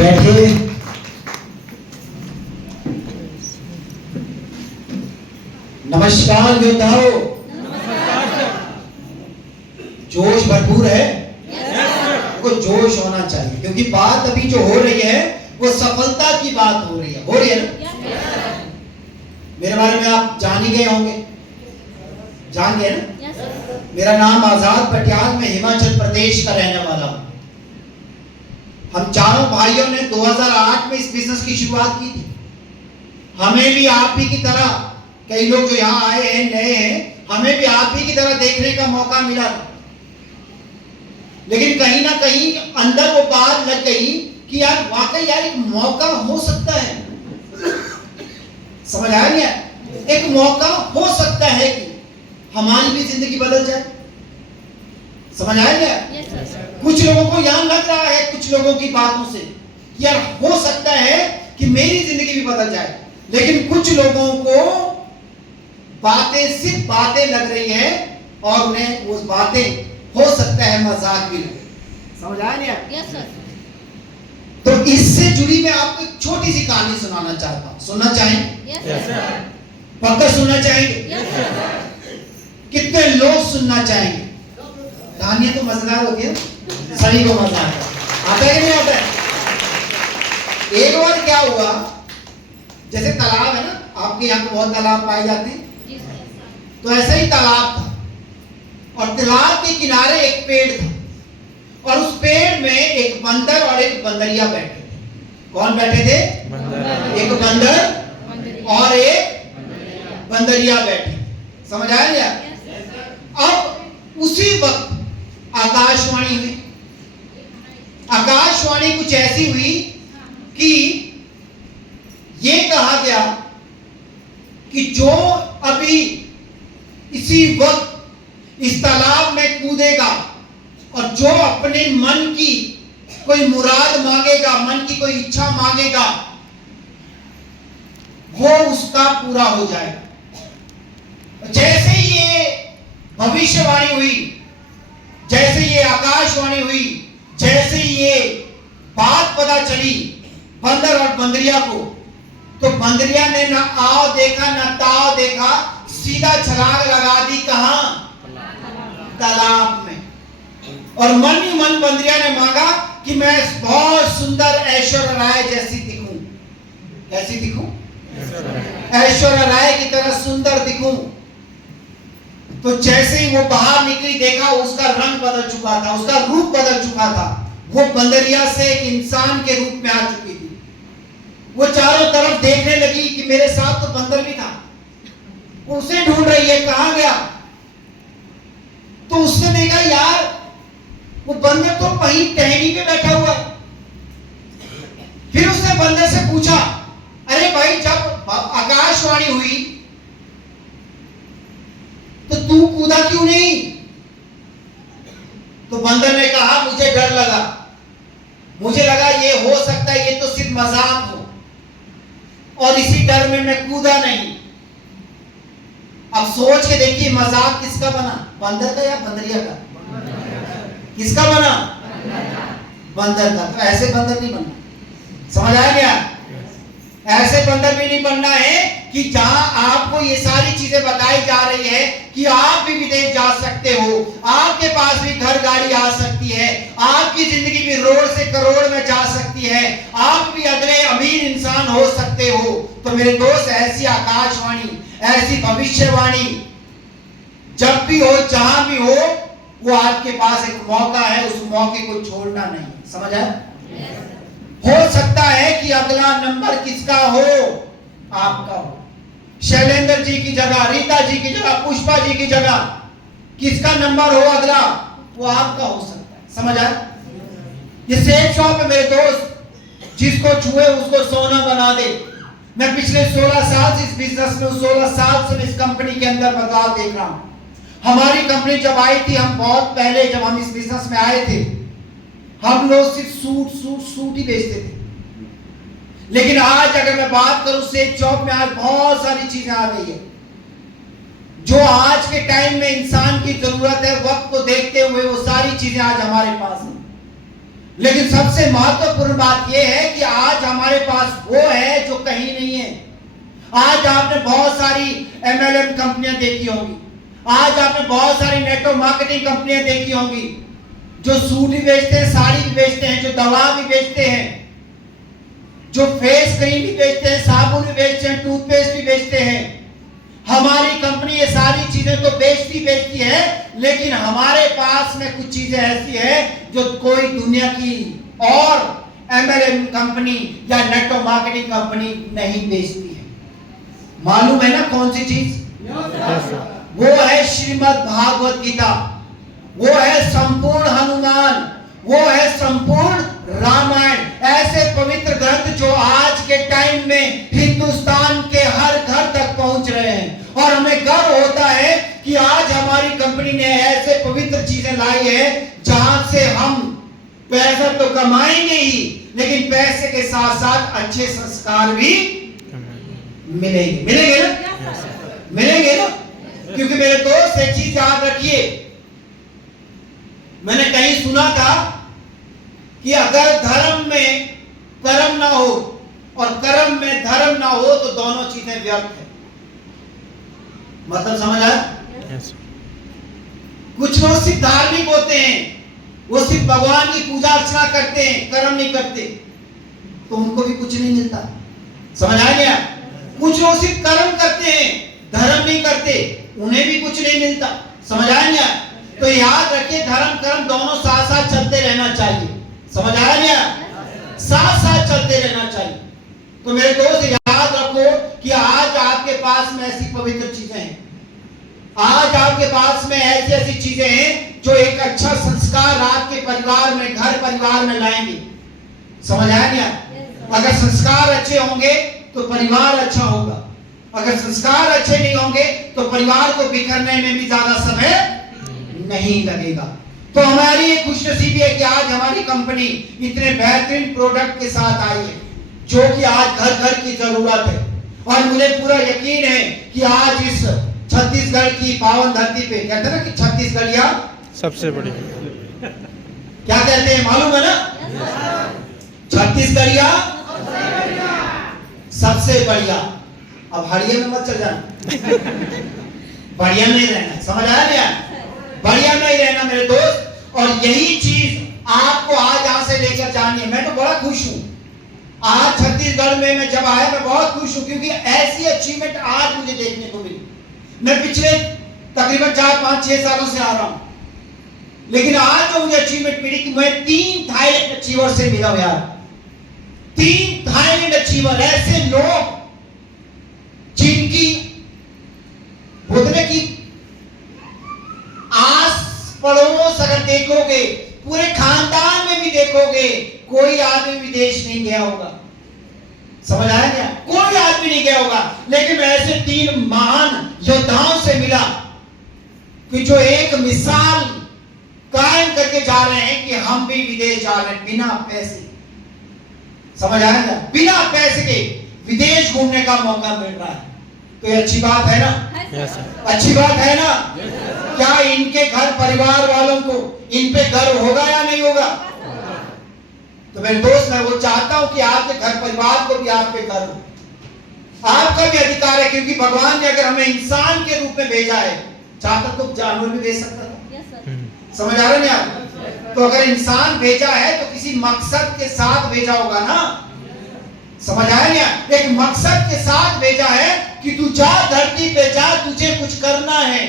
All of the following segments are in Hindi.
बैठिए। नमस्कार योद्धाओं, जोश भरपूर है। को जोश होना चाहिए क्योंकि बात अभी जो हो रही है वो सफलता की बात हो रही है ना। मेरे बारे में आप जान ही गए होंगे, जान गए ना। मेरा नाम आजाद पटियाल, में हिमाचल प्रदेश का रहने वाला हूं। हम चारों भाइयों ने 2008 में इस बिजनेस की शुरुआत की थी। हमें भी आप ही की तरह, कई लोग जो यहाँ आए हैं नए हैं, हमें भी आप ही की तरह देखने का मौका मिला था। लेकिन कहीं ना कहीं अंदर वो बात लग गई कि यार वाकई यार एक मौका हो सकता है। समझ आया नहीं? एक मौका हो सकता है कि हमारी भी जिंदगी बदल जाए। समझ आया क्या? कुछ लोगों को यहां लग रहा है कुछ लोगों की बातों से कि यार हो सकता है कि मेरी जिंदगी भी बदल जाए, लेकिन कुछ लोगों को बातें सिर्फ बातें लग रही है और उन्हें वो बातें हो सकता है मजाक भी लगे। समझ आया नहीं? Yes sir. तो इससे जुड़ी मैं आपको एक छोटी सी कहानी सुनाना चाहता हूं। सुनना चाहेंगे? Yes sir. पक्का सुनना चाहेंगे? Yes sir. कितने लोग सुनना चाहेंगे? कहानियां तो मजेदार होती है, सभी को मजा आता है कि नहीं आता है? एक बार क्या हुआ, जैसे तालाब है ना, आपके यहाँ पे बहुत तालाब पाए जाते हैं, तो ऐसा ही तालाब था और तालाब के किनारे एक पेड़ था और उस पेड़ में एक बंदर और एक बंदरिया बैठे थे। कौन बैठे थे? एक बंदर और एक बंदरिया बैठे। समझ आया क्या? अब उसी वक्त आकाशवाणी हुई। आकाशवाणी कुछ ऐसी हुई कि ये कहा गया कि जो अभी इसी वक्त इस तालाब में कूदेगा और जो अपने मन की कोई मुराद मांगेगा, मन की कोई इच्छा मांगेगा, वो उसका पूरा हो जाएगा। जैसे ही ये भविष्यवाणी हुई, जैसे ये आकाशवाणी हुई, जैसे ही ये बात पता चली बंदर और बंदरिया को, तो बंदरिया ने ना आओ देखा ना ताव देखा, सीधा छलांग लगा दी। कहां? तालाब में। और मन ही मन बंदरिया ने मांगा कि मैं बहुत सुंदर ऐश्वर्या राय जैसी दिखूं। कैसी दिखूं? ऐश्वर्या राय की तरह सुंदर दिखूं। तो जैसे ही वो बाहर निकली, देखा उसका रंग बदल चुका था, उसका रूप बदल चुका था। वो बंदरिया से एक इंसान के रूप में आ चुकी थी। वो चारों तरफ देखने लगी कि मेरे साथ तो बंदर भी था, उसे ढूंढ रही है, कहां गया? तो उसने देखा यार वो बंदर तो कहीं टहनी पे बैठा हुआ है। फिर उसने बंदर से पूछा, अरे भाई जब आकाशवाणी हुई तो तू कूदा क्यों नहीं? तो बंदर ने कहा मुझे डर लगा, मुझे लगा ये हो सकता है ये तो सिर्फ मजाक हो और इसी डर में मैं कूदा नहीं। अब सोच के देखिए मजाक किसका बना, बंदर का या बंदरिया का? किसका बना? बंदर का। तो ऐसे बंदर नहीं बनना। समझ आया क्या? ऐसे बंदर भी नहीं बनना है कि जहां आपको ये सारी चीजें बताई जा रही है कि आप भी विदेश जा सकते हो, आपके पास भी घर गाड़ी आ सकती है, आपकी जिंदगी भी रोड से करोड़ में जा सकती है, आप भी अगले अमीर इंसान हो सकते हो। तो मेरे दोस्त, ऐसी आकाशवाणी, ऐसी भविष्यवाणी जब भी हो, जहां भी हो, वो आपके पास एक मौका है, उस मौके को छोड़ना नहीं। समझ आया? हो सकता है कि अगला नंबर किसका हो? आपका हो। शैलेंद्र जी की जगह, रीता जी की जगह, पुष्पा जी की जगह किसका नंबर हो अगला, वो आपका हो सकता है। समझ आया? ये सेफ शॉप है मेरे दोस्त, जिसको छुए उसको सोना बना दे। मैं पिछले 16 साल से इस बिजनेस में, 16 साल से इस कंपनी के अंदर बदलाव देख रहा हूं। हमारी कंपनी जब आई थी, हम बहुत पहले जब हम इस बिजनेस में आए थे, हम लोग सिर्फ सूट ही बेचते थे। लेकिन आज अगर मैं बात करूं सेफ शॉप में, आज बहुत सारी चीजें आ गई है जो आज के टाइम में इंसान की जरूरत है। वक्त को देखते हुए वो सारी चीजें आज हमारे पास हैं। लेकिन सबसे महत्वपूर्ण बात यह है कि आज हमारे पास वो है जो कहीं नहीं है। आज आपने बहुत सारी MLM कंपनियां देखी होंगी, आज आपने बहुत सारी नेटवर्क मार्केटिंग कंपनियां देखी होंगी जो सूट भी बेचते हैं, साड़ी भी बेचते हैं, जो दवा भी बेचते हैं, जो फेस क्रीम भी बेचते हैं, साबुन भी बेचते हैं, टूथपेस्ट भी बेचते हैं। हमारी कंपनी ये सारी चीजें तो बेचती है, लेकिन हमारे पास में कुछ चीजें ऐसी है जो कोई दुनिया की और MLM कंपनी या नेटवर्क मार्केटिंग कंपनी नहीं बेचती है। मालूम है ना कौन सी चीज? वो है श्रीमद् भागवत गीता, वो है संपूर्ण हनुमान, वो है संपूर्ण रामायण। ऐसे पवित्र ग्रंथ जो आज के टाइम में हिंदुस्तान के हर घर तक पहुंच रहे हैं, और हमें गर्व होता है कि आज हमारी कंपनी ने ऐसे पवित्र चीजें लाई है जहां से हम पैसा तो कमाएंगे ही, लेकिन पैसे के साथ साथ अच्छे संस्कार भी मिलेंगे ना? मिलेंगे ना? क्योंकि मेरे दोस्त एक चीज याद रखिए, मैंने कहीं सुना था कि अगर धर्म में कर्म ना हो और कर्म में धर्म ना हो तो दोनों चीजें व्यर्थ है। मतलब समझ आया? कुछ लोग सिर्फ धार्मिक होते हैं, वो सिर्फ भगवान की पूजा अर्चना करते हैं, कर्म नहीं करते, तो उनको भी कुछ नहीं मिलता। समझ आ गया? कुछ लोग सिर्फ कर्म करते हैं, धर्म नहीं करते, उन्हें भी कुछ नहीं मिलता। समझ आ गया? तो याद रखिए, धर्म कर्म दोनों साथ साथ चलते रहना चाहिए। समझ आ गया? साथ साथ चलते रहना चाहिए। तो मेरे दोस्त याद रखो कि आज आपके पास में ऐसी पवित्र चीजें हैं, आज आपके पास में ऐसी ऐसी चीजें हैं जो एक अच्छा संस्कार आपके परिवार में, घर परिवार में लाएंगे। समझ आया क्या? अगर संस्कार अच्छे होंगे तो परिवार अच्छा होगा, अगर संस्कार अच्छे नहीं होंगे तो परिवार को बिखरने में भी ज्यादा समय नहीं लगेगा। तो हमारी ये खुशनसीबी है कि आज हमारी कंपनी इतने बेहतरीन प्रोडक्ट के साथ आई है जो कि आज घर घर की जरूरत है, और मुझे पूरा यकीन है कि आज इस छत्तीसगढ़ की पावन धरती पे, कहते हैं ना कि छत्तीसगढ़िया सबसे बड़ी, क्या कहते हैं मालूम है ना? छत्तीसगढ़िया सबसे बढ़िया। अब हड़िया में मत चल जाना, बढ़िया में ही रहना। समझ आया क्या? बढ़िया में ही रहना मेरे दोस्त। और यही चीज आपको आज यहां से लेकर जानी है। मैं तो बड़ा खुश हूं आज छत्तीसगढ़ में मैं जब आया, मैं बहुत खुश हूं क्योंकि ऐसी अचीवमेंट आज मुझे देखने को मिली। मैं पिछले तकरीबन 4, 5, 6 सालों से आ रहा हूं, लेकिन आज जो मुझे अचीवमेंट मिली कि मैं 3 थाईलैंड अचीवर से मिला हूं यार। 3 थाईलैंड अचीवर, ऐसे लोग जिनकी बोलने की आस पड़ोस अगर देखोगे, पूरे खानदान में भी देखोगे, कोई आदमी विदेश नहीं गया होगा। समझ आया क्या? कोई आदमी नहीं गया होगा, लेकिन मैं ऐसे 3 महान योद्धाओं से मिला कि जो एक मिसाल कायम करके जा रहे हैं कि हम भी विदेश जा रहे हैं बिना पैसे। समझ आया क्या? बिना पैसे के विदेश घूमने का मौका मिल रहा है। तो ये अच्छी बात है ना? अच्छी बात है ना? क्या इनके घर परिवार वालों को इन पे गर्व होगा या नहीं होगा? तो मेरे दोस्त, मैं वो चाहता हूं कि आपके घर परिवार को भी आप पे गर्व हो। आपका भी अधिकार है, क्योंकि भगवान ने अगर हमें इंसान के रूप में भेजा है, चाहता तो जानवर भी भेज सकता था। समझ आ रहे हैं आप? तो अगर इंसान भेजा है तो किसी मकसद के साथ भेजा होगा ना? समझ आया क्या? एक मकसद के साथ भेजा है कि तू जा, धरती पे जा, तुझे कुछ करना है,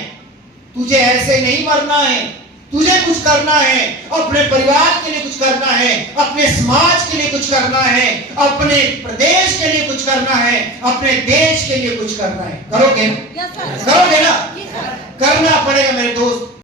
तुझे ऐसे नहीं मरना है, तुझे कुछ करना है, अपने परिवार के लिए कुछ करना है, अपने समाज के लिए कुछ करना है, अपने प्रदेश के लिए कुछ करना है, अपने देश के लिए कुछ करना है। करोगे? करोगे ना? करना पड़ेगा मेरे दोस्त।